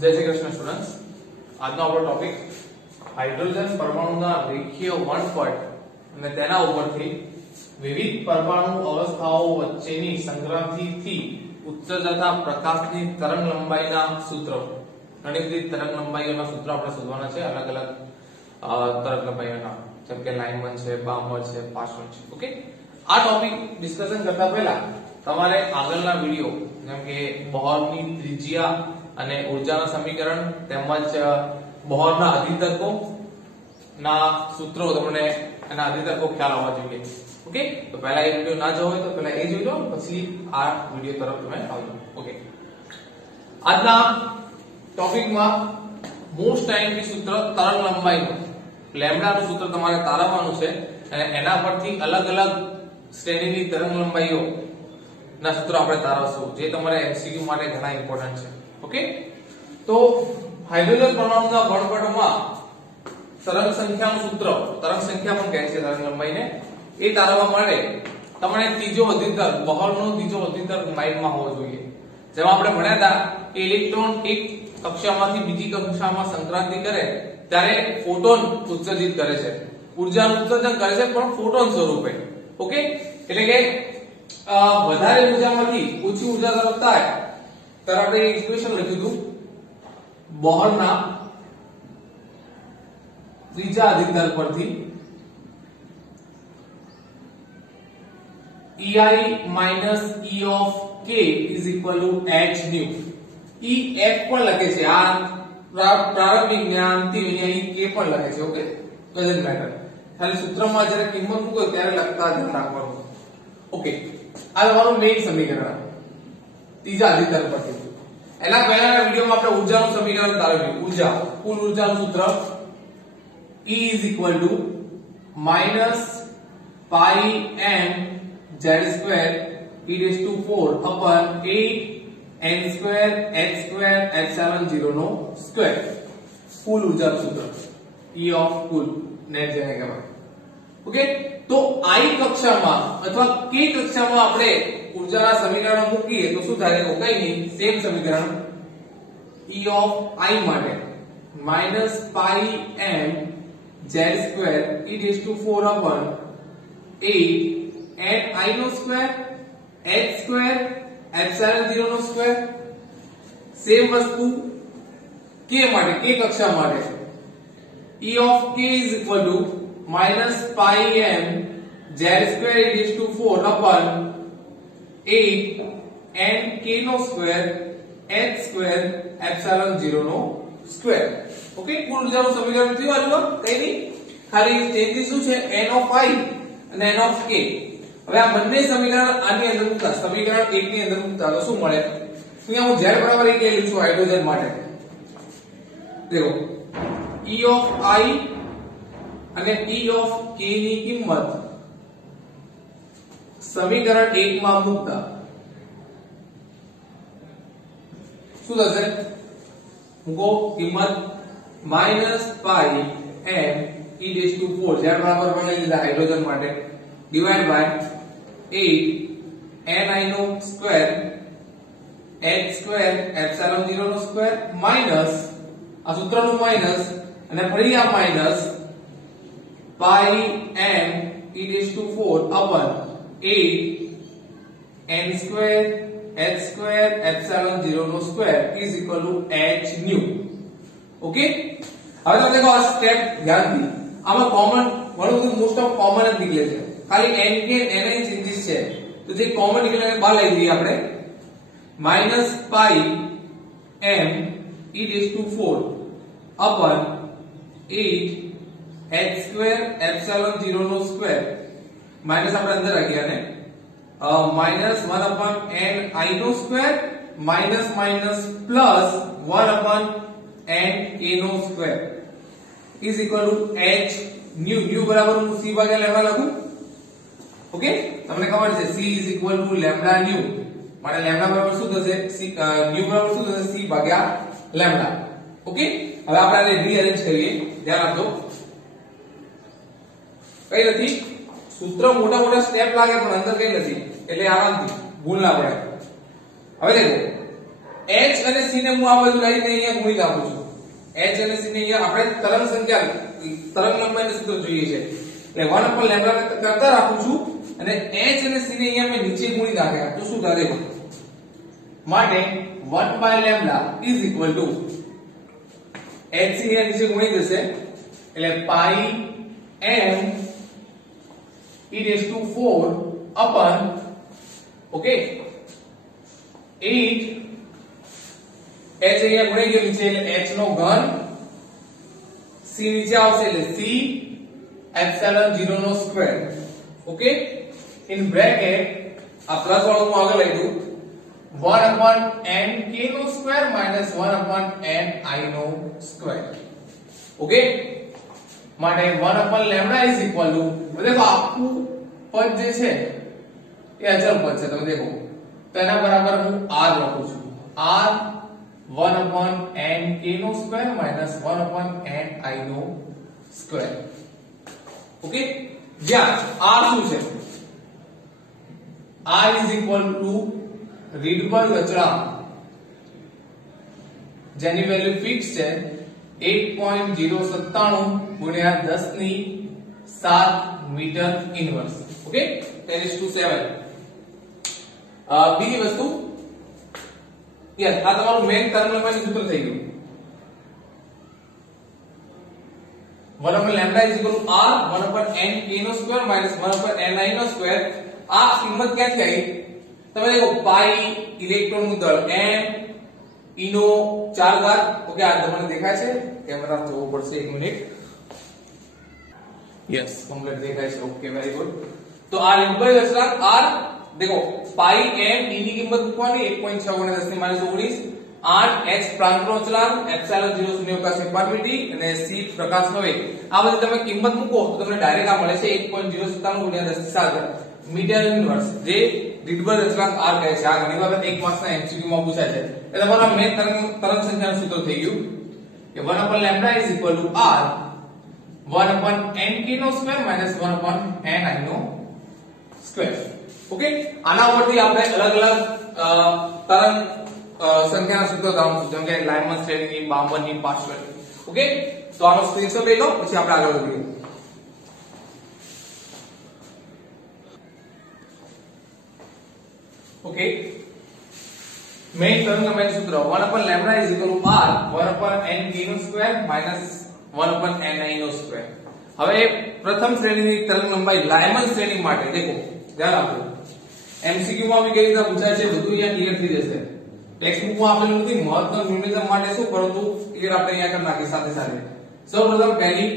જય શ્રી કૃષ્ણ સ્ટુડન્ટ્સ, આજનો આપણો ટોપિક હાઇડ્રોજન પરમાણુના રેખીય વણપટ અને તેના ઉપરથી વિવિધ પરમાણુ અવસ્થાઓ વચ્ચેની સંક્રાંતિથી ઉત્સર્જાતા પ્રકાશની તરંગ લંબાઈના સૂત્રો. ઘણી બધી તરંગ લંબાઈઓના સૂત્રો આપણે શોધવાના છે, અલગ અલગ તરંગ લંબાઈઓના, જેમ કે લાઇનમન છે, બાર્મર છે, પાસ્ટન છે. ઓકે, આ ટોપિક ડિસ્કશન કરતા પહેલા તમારે આગળના વિડિયો જેમ કે બોહરની ત્રિજ્યા અને ઊર્જાના સમીકરણ તેમજ બોહરના અધિતર્કો ના સૂત્રો તમને એના અધિતર્કો ખ્યાલ આવવા જોઈએ. ઓકે, તો પહેલા એ વિડિયો ના જોયો હોય તો પહેલા એ જોઈ લો, પછી આ વિડિયો તરફ તમે આવજો. ઓકે, આજના ટોપિકમાં મોસ્ટ ટાઈમની સૂત્ર તરંગ લંબાઈનું લેમ્ડાનું સૂત્ર તમારે તારવવાનું છે અને એના પરથી અલગ અલગ શ્રેણીની તરંગ લંબાઈઓ ના સૂત્રો આપણે તારવશું, જે તમારે એમસીક્યુ માટે ઘણા ઇમ્પોર્ટન્ટ છે. ઓકે, તો હાઇડ્રોજન પરમાણુના વણપટમાં તરંગ સંખ્યાનું સૂત્ર, તરંગ સંખ્યા પણ કહે છે તરંગ લંબાઈને, એ તારવવા માટે તમારે ત્રીજો અધિતર્ક, બોહરનો ત્રીજો અધિતર્ક માઇન્ડમાં હોવો જોઈએ. જેમાં આપણે ભણ્યા હતા કે ઇલેક્ટ્રોન એક કક્ષામાંથી બીજી કક્ષામાં સંક્રાંતિ કરે ત્યારે ફોટોન ઉત્સર્જિત કરે છે, ઊર્જાનું ઉત્સર્જન કરે છે પણ ફોટોન સ્વરૂપે. ઓકે, એટલે કે વધારે ઊર્જામાંથી ઓછી ઊર્જા તરફ થાય ત્યારે આપણે ઇક્વેશન લખ્યું હતું બોહરના ત્રીજા અધિતર્ક પરથી EI minus E of K is equal to h nu. E f પણ લખે છે, આ પ્રારંભિક જ્ઞાનથી અહીં K પણ લખે છે. ઓકે, ડઝન્ટ મેટર, ખાલી સૂત્રમાં જ્યારે કિંમત મૂકો ત્યારે લખતા ધ્યાન રાખવાનું. ઓકે, આ તમારું મેઇન સમીકરણ ત્રીજા અધિતર્ક પરથી. એના પહેલાના વિડિયોમાં આપણે ઊર્જાનું સમીકરણ તારવ્યું. ઊર્જા, કુલ ઊર્જાનું સૂત્ર E is equal to minus pi m z square e raised to 4 upon 8 n square h square epsilon 0 નો સ્ક્વેર. કુલ ઊર્જાનું સૂત્ર E of કુલ નેટ જેને કહેવાય. ઓકે, તો I કક્ષામાં અથવા K કક્ષામાં આપણે ઊર્જાના સમીકરણો મૂકીએ તો શું થાય? તો કઈ નહીં, સેમ સમીકરણ E of I માટે minus pi m z square e raised to 4 upon 8 n I નો સ્ક્વેર h સ્ક્વેર epsilon 0 નો સ્ક્વેર. સેમ વસ્તુ K માટે, K કક્ષા માટે E of K is equal to minus pi m z square e raised to 4 upon 8 n K નો square h square epsilon 0 નો square. Okay, કુલ ઊર્જાનું સમીકરણ થયું. આજમાં કઈ નહીં, ખાલી ચેન્જીસ શું છે? n of I અને n of K. હવે આ બંને સમીકરણ આની અંદર મૂકતા, સમીકરણ 1 ની અંદર મૂકતા તો શું મળે? અહીંયા હું z બરાબર 1 લઈ લઉં છું હાઇડ્રોજન માટે. દેખો, E of I અને E of K ની કિંમત સમીકરણ 1 માં મૂકતા શું થશે? મૂકો કિંમત minus pi m e raised to 4, z બરાબર પણ લઈ લીધા હાઇડ્રોજન માટે, ડિવાઇડ બાય 8 ni નો સ્ક્વેર h સ્ક્વેર epsilon 0 નો સ્ક્વેર માઈનસ આ સૂત્રનું માઈનસ અને ફરી આ minus pi m e raised to 4 upon 8 n square h square epsilon 0 નો square is equal to h nu. Okay, હવે તમે દેખો આ સ્ટેપ ધ્યાનથી, આમાં કોમન ઘણું મોસ્ટ ઓફ કોમન જ નીકળે છે, ખાલી n કે n ચેન્જીસ છે, તો જે કોમન નીકળે એને બહાર લઈ લઈએ આપણે. minus pi m e raised to 4 upon 8 h square epsilon 0 નો સ્ક્વેર માઈનસ આપણે અંદર રાખીએ અને minus 1 upon n I નો square minus minus plus 1 upon n k નો square is equal to h nu. nu બરાબર હું c ભાગ્યા લેમ્ડા લખું. ઓકે, તમને ખબર છે c is equal to lambda nu, માટે લેમ્ડા બરાબર શું થશે? c nu બરાબર શું થશે? c ભાગ્યા લેમ્ડા. ઓકે, હવે આપણે આને રીઅરેન્જ કરીએ. ધ્યાન આપજો, કઈ નથી સૂત્ર મોટા મોટા સ્ટેપ લાગે પણ અંદર કઈ નથી, એટલે આરામથી ભૂલ ના પડે. હવે દેખો h અને c ને હું આ બાજુ લઈને અહીંયા ગુણી નાખું છું. h અને c ને અહીંયા આપણે તરંગ સંખ્યા તરંગ લંબાઈનું સૂત્ર જોઈએ છે એટલે 1/λ કરતા રાખું છું અને h અને c ને અહીંયા મેં નીચે ગુણી નાખ્યા તો શું થાય માટે 1/λ is equal to h c ને નીચે ગુણી જશે એટલે pi m e raised to 4 upon okay 8 h અહીંયા ગુણાઈ ગયો નીચે એટલે h નો ઘન c નીચે આવશે એટલે c epsilon 0 નો સ્ક્વેર ઓકે ઇન બ્રેકેટ આ પ્લસ વાળું હું આગળ લઈ દઉં 1/n k નો સ્ક્વેર minus 1/n I નો સ્ક્વેર ઓકે માટે 1/λ is equal to દેખો આખું પદ જે છે એ અચળ પદ છે તમે દેખો તો એના બરાબર હું r લખું છું r 1/n k નો સ્ક્વેર minus 1/n I નો સ્ક્વેર ઓકે જ્યાં r શું છે r is equal to Rydberg અચળાંક જેની વેલ્યુ ફિક્સ છે 8.097 ગુણ્યા 10 ની 7 મીટર ઇન્વર્સ ઓકે 10:7 બીજી વસ્તુ યસ આ તમારું મેઈન તરંગ લંબાઈનું સૂત્ર થઈ ગયું 1/λ is equal to r 1/n k નો સ્ક્વેર minus 1/n I નો સ્ક્વેર આ કિંમત ક્યાંથી આવી તમે દેખો પાઈ ઇલેક્ટ્રોન નું દળ m e નો 4 ઘાત ઓકે આ તમને દેખાય છે કેમેરા જોવો પડશે 1 મિનિટ યસ કમ્પ્લીટ દેખાય છે ઓકે વેરી ગુડ તો આ રીડબર્ગ અચળાંક r देखो पाई m e ની કિંમત મૂકવાની 1.6 ગુણ્યા 10 ની -19 8 h પ્રાંતનો અચળાંક એપ્સિલોન 0 શૂન્યાવકાશ સપાટી અને c પ્રકાશનો વેગ આ બધી તમે કિંમત મૂકો તો તમને ડાયરેક્ટ આ મળે છે 1.097 ગુણ્યા 10 ની 7 મીટર ઇન્વર્સ જે રીડબર્ગ અચળાંક r કહે છે આ ઘણી વખત એક માર્ક્સ ના MCQ માં પૂછાય છે એટલે તમારા મેઈન તરંગ સંખ્યાનું સૂત્ર થઈ ગયું કે 1/λ is equal to r 1/n k નો સ્ક્વેર -1/n I નો સ્ક્વેર ઓકે આના ઉપરથી આપણે અલગ અલગ તરંગ સંખ્યાના સૂત્રો જાણશું જેમ કે લાઇમન શ્રેણીની બામણની પાર્શ્વની ઓકે તો આનો સ્ક્રીનશોટ લઈ લો પછી આપણે આગળ વધીએ ઓકે મેઈન તરંગ લંબાઈનું સૂત્ર 1/λ is equal to r 1/n k નો સ્ક્વેર -1/n I નો સ્ક્વેર હવે પ્રથમ શ્રેણીની તરંગ લંબાઈ લાઇમન શ્રેણી માટે દેખો ધ્યાન આપો MCQ માં બી કઈ રીતે પૂછાય છે બધું અહીંયા ક્લિયર થઈ જશે ટેક્સ્ટબુક માં આપેલું નથી મહત્તમ ન્યૂનતમ માટે શું પરંતુ ક્લિયર આપણે અહીંયા કરી નાખીએ સાથે સાથે સૌપ્રથમ પહેલી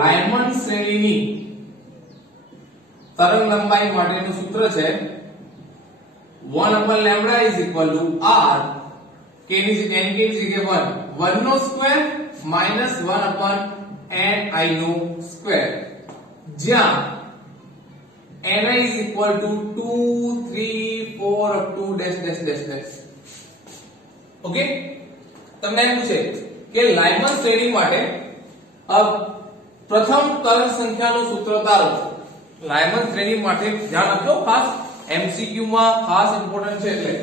લાઇમન શ્રેણીની તરંગ લંબાઈ માટેનું સૂત્ર છે 1/λ is equal to r k ની જગ્યાએ n k ની જગ્યાએ 1 નો સ્ક્વેર -1/n I નો સ્ક્વેર જ્યાં ni is equal to 2 3 4 up to dash dash dash dash okay તમને એમ છે કે લાઇમન શ્રેણી માટે પ્રથમ તરંગ સંખ્યાનું સૂત્ર તારો લાઇમન શ્રેણી માટે ધ્યાન આપજો ખાસ MCQ માં ખાસ ઇમ્પોર્ટન્ટ છે એટલે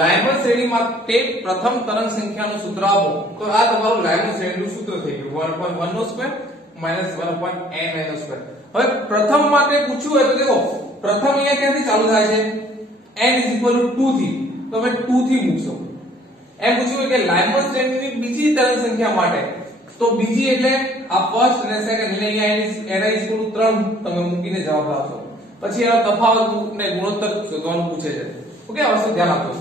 લાઇમન શ્રેણી માટે પ્રથમ તરંગ સંખ્યાનું સૂત્ર આપો તો આ તમારું લાઇમન શ્રેણીનું સૂત્ર થઈ ગયું 1/1 નો સ્ક્વેર -1/n I નો સ્ક્વેર હવે પ્રથમ માટે પૂછ્યું હોય તો દેખો પ્રથમ અહીંયા ક્યાંથી ચાલુ થાય છે n is equal to 2 થી તો તમે 2 થી મૂકશો એમ પૂછ્યું હોય કે લાઇમન શ્રેણીની બીજી તરંગ સંખ્યા માટે તો બીજી એટલે આ ફર્સ્ટ અને સેકન્ડ એટલે અહીંયા n is equal to 3 તમે મૂકીને જવાબ આપશો પછી આ તફાવત ને ગુણોત્તર શોધવાનું પૂછે છે ઓકે હવે શું ધ્યાન આપજો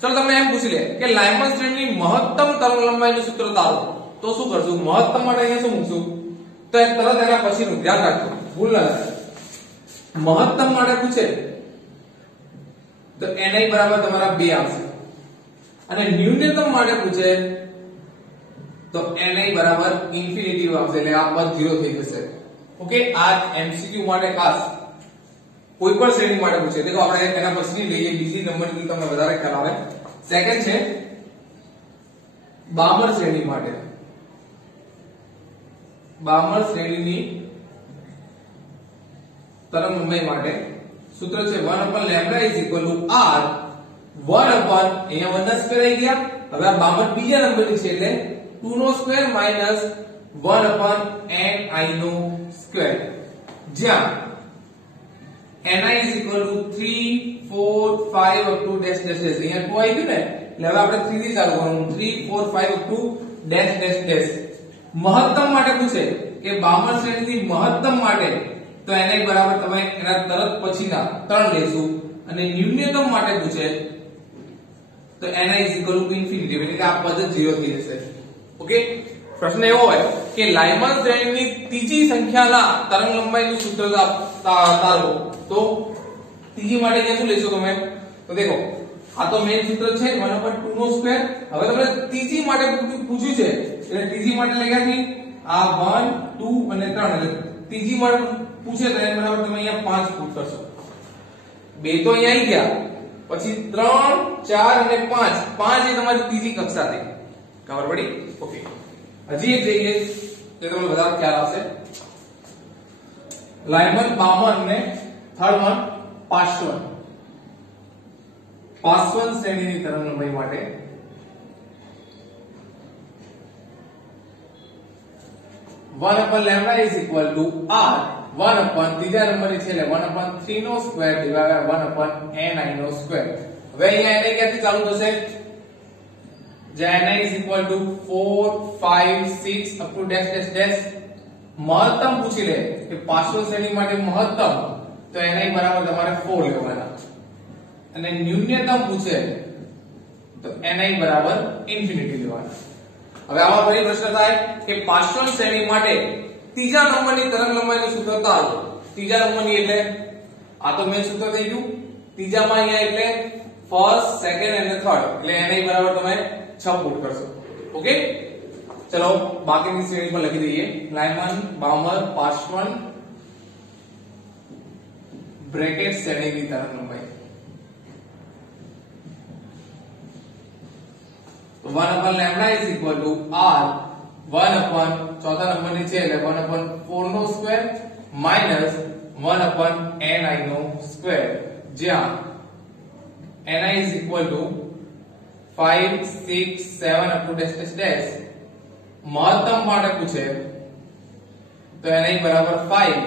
ચલો તમને એમ પૂછી લે કે લાઇમન શ્રેણીની મહત્તમ તરંગ લંબાઈનું સૂત્ર તારો તો શું કરશું મહત્તમ માટે અહીંયા શું મૂકશું તો તરત એના પછીનું ધ્યાન રાખજો ભૂલ ના થાય મહત્તમ માટે પૂછે તો ni બરાબર તમારા 2 આવશે અને ન્યૂનતમ માટે પૂછે તો ni બરાબર ઇન્ફિનિટી આવશે એટલે આ પદ 0 થઈ જશે ઓકે આ MCQ માટે ખાસ કોઈ પણ શ્રેણી માટે પૂછે દેખો આપણે એના પછીની લઈએ બીજી નંબરની તમને વધારે ખ્યાલ આવે સેકન્ડ છે બામણ શ્રેણી માટે બામણ શ્રેણીની તરંગ લંબાઈ માટે સૂત્ર છે 1/λ is equal to r 1 upon અહીંયા 1 ના સ્ક્વેર આવી ગયા. હવે આ બાબત બીજા નંબરની છે એટલે 2 નો સ્ક્વેર માઈનસ 1 upon ni નો સ્ક્વેર, જ્યાં ni is equal to 3 4 5 up to dash dash dash. અહીંયા 2 આવી ગયું ને એટલે હવે આપણે 3 થી ચાલુ કરવાનું. 3 4 5 up to dash dash dash. મહત્તમ માટે પૂછે કે 52 શ્રેણીની મહત્તમ માટે તો ni બરાબર તમે એના તરત પછીના 3 લેશું, અને ન્યૂનતમ માટે પૂછે તો ni is equal to infinity, એટલે કે આ પદ 0 થઈ જશે. ઓકે, પ્રશ્ન એવો હોય કે લાઇમન શ્રેણીની ત્રીજી સંખ્યાના તરંગ લંબાઈનું સૂત્ર તારવો, તો ત્રીજી માટે અહીંયા શું લેશો તમે? તો દેખો આ તો મેઈન સૂત્ર છે 1/2 નો સ્ક્વેર. હવે તમને ત્રીજી માટે પૂછ્યું છે એટલે ત્રીજી માટે લખ્યા છે આ 1 2 અને 3, એટલે ત્રીજી માટે પૂછે તો એને બરાબર તમે અહીંયા 5 ફૂટ કરશો. બે તો અહીંયા આવી ગયા, પછી 3 4 અને 5, 5 એ તમારી ત્રીજી કક્ષા થઈ. ખબર પડી? ઓકે, હજી એક જઈએ જે તમને વધારે ખ્યાલ આવશે. લાઇમન 52 ને થર્ડ વન પાસવન શ્રેણીની તરંગ લંબાઈ માટે one upon lambda is equal to r 1 upon ત્રીજા નંબરની છે એટલે 1 upon 3 નો સ્ક્વેર ડિવાઇડેડ 1 upon ni નો સ્ક્વેર. હવે અહીંયા ni ક્યાંથી ચાલુ થશે? જે ni is equal to 4 5 6 up to dash dash dash. મહત્તમ પૂછી લે કે પાસવન શ્રેણી માટે મહત્તમ તો ni બરાબર તમારે 4 લેવાના, અને ન્યૂનતમ પૂછે તો ni બરાબર ઇન્ફિનિટી લેવાના. હવે આમાં ફરી પ્રશ્ન થાય કે પાસવન શ્રેણી માટે ત્રીજા નંબરની તરંગ લંબાઈનું સૂત્ર તારો. ત્રીજા નંબરની એટલે આ તો મેં સૂત્ર થઈ ગયું. ત્રીજામાં અહીંયા એટલે ફર્સ્ટ સેકન્ડ અને થર્ડ, એટલે ni બરાબર તમે 6 ફૂટ કરશો. ઓકે, ચલો બાકીની શ્રેણી પર લખી દઈએ. લાઇમન 52 પાસવન બ્રેકેટ શ્રેણીની તરંગ લંબાઈ 1 upon lambda is equal to r 1 upon ચોથા નંબરની છે એટલે 1 upon 4 નો સ્ક્વેર માઈનસ 1 upon ni નો સ્ક્વેર, જ્યાં ni is equal to 5 6 7 up to dash dash dash. મહત્તમ માટે પૂછે તો ni બરાબર 5,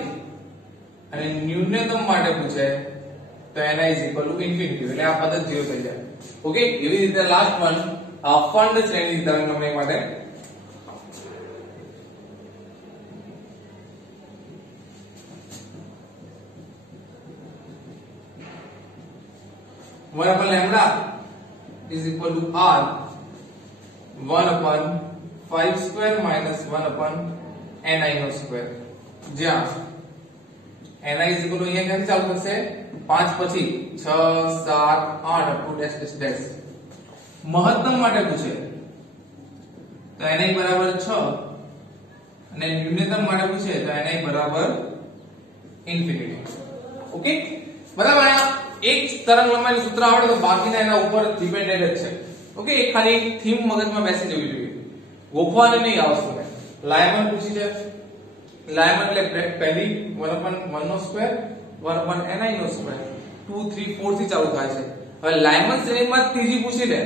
અને ન્યૂનતમ માટે પૂછે તો ni is equal to infinity, એટલે આ પદ 0 થઈ જાય. ઓકે, એવી રીતે લાસ્ટ વન ફંડ શ્રેણી તરંગ લંબાઈ માટે 1 upon lambda is equal to r 1 upon 5 square minus 1 upon ni નો સ્ક્વેર, જ્યાં ni is equal to અહીંયા ક્યાંથી ચાલુ થશે? 5 પછી 6 7 8 up to dash dash dash. મહત્તમ માટે પૂછે તો ni બરાબર 6, અને ન્યૂનતમ માટે પૂછે તો ni બરાબર ઇન્ફિનિટી. ઓકે, બરાબર. એક તરંગ લંબાઈનું સૂત્ર આવડે તો બાકીના એના ઉપર ડિપેન્ડેન્ટ જ છે. ઓકે, એક ખાલી થીમ મગજમાં બેસી જવી જોઈએ, ગોખવાની નહીં આવશે. લાઇમન પૂછી છે, લાઇમન એટલે પહેલી 1 upon 1 નો સ્ક્વેર 1 upon ni નો સ્ક્વેર 2 3 4 થી ચાલુ થાય છે. હવે લાઇમન શ્રેણીમાં ત્રીજી પૂછી લે,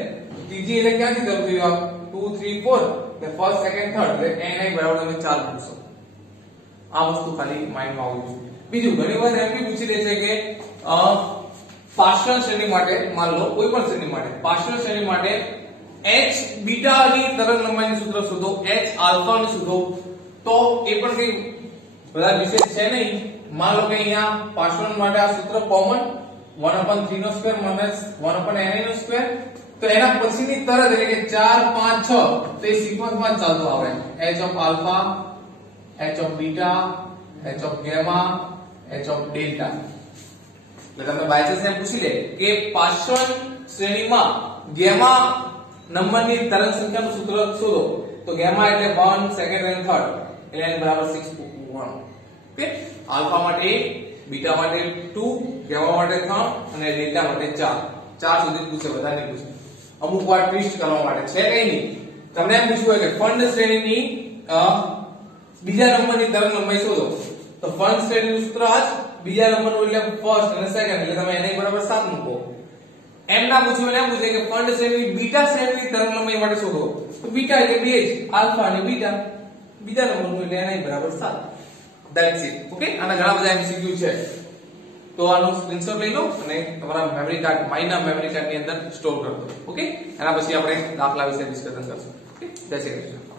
ત્રીજી એટલે ક્યાંથી શરૂ થયું? 2 3 4 એટલે ફર્સ્ટ સેકન્ડ થર્ડ, એટલે ni બરાબર તમે 4 મૂકશો. આ વસ્તુ ખાલી માઇન્ડમાં આવવી જોઈએ. બીજું ઘણી વાર એમ બી પૂછી લે છે કે પાર્શિયલ શ્રેણી માટે, માન લો કોઈ પણ શ્રેણી માટે પાર્શિયલ શ્રેણી માટે h બીટા ની તરંગ લંબાઈનું સૂત્ર શોધો, h આલ્ફા નું શોધો. તો એ પણ કઈ બધા વિશેષ છે નહીં. માન લો કે અહીંયા પાર્શિયલ માટે આ સૂત્ર કોમન 1 upon 3 નો સ્ક્વેર માઈનસ 1 upon ni નો સ્ક્વેર. તો એના પછીની તરત એટલે કે 4 5 6 તે સિક્વન્સમાં ચાલતો આવે. h of alpha, h of beta, h of gamma, h of delta. એટલે તમને બાયચાન્સ ને પૂછી લે કે પાર્શિયલ શ્રેણીમાં ગેમા નંબરની તરંગ સંખ્યાનું સૂત્ર શોધો, તો ગેમા એટલે 1 સેકન્ડ અને થર્ડ, એટલે n બરાબર 6.1. ઓકે, આલ્ફા માટે 1, બીટા માટે 2, ગેમા માટે 3 અને ડેલ્ટા માટે 4. 4 સુધી પૂછે, વધારે નહીં પૂછે. અમુક વાર ટ્વિસ્ટ કરવા માટે છે કઈ નહીં. તમને એમ પૂછ્યું હોય કે ફંડ શ્રેણીની બીજા નંબરની તરંગ લંબાઈ શોધો, તો ફંડ શ્રેણીનું સૂત્ર આ જ. બીજા નંબરનું એટલે ફર્સ્ટ અને સેકન્ડ, એટલે તમે ni બરાબર 7 મૂકો. એમ ના પૂછ્યું ને એમ પૂછે કે ફંડ શ્રેણી બીટા શ્રેણીની તરંગલંબાઈ માટે શોધો તો બીટા એટલે 2 જ આલ્ફા અને બીટા બીજા નંબરનું એટલે ni બરાબર 7 ધેટ્સ ઇટ ઓકે આના ઘણા બધા MCQ છે તો આનો સ્ક્રીનશોટ લઈ લો અને તમારા મેમરી કાર્ડ માયના મેમરી કાર્ડ ની અંદર સ્ટોર કરી દો ઓકે એના પછી આપણે દાખલા વિશે ડિસ્કશન કરશું ઓકે જય શ્રી કૃષ્ણ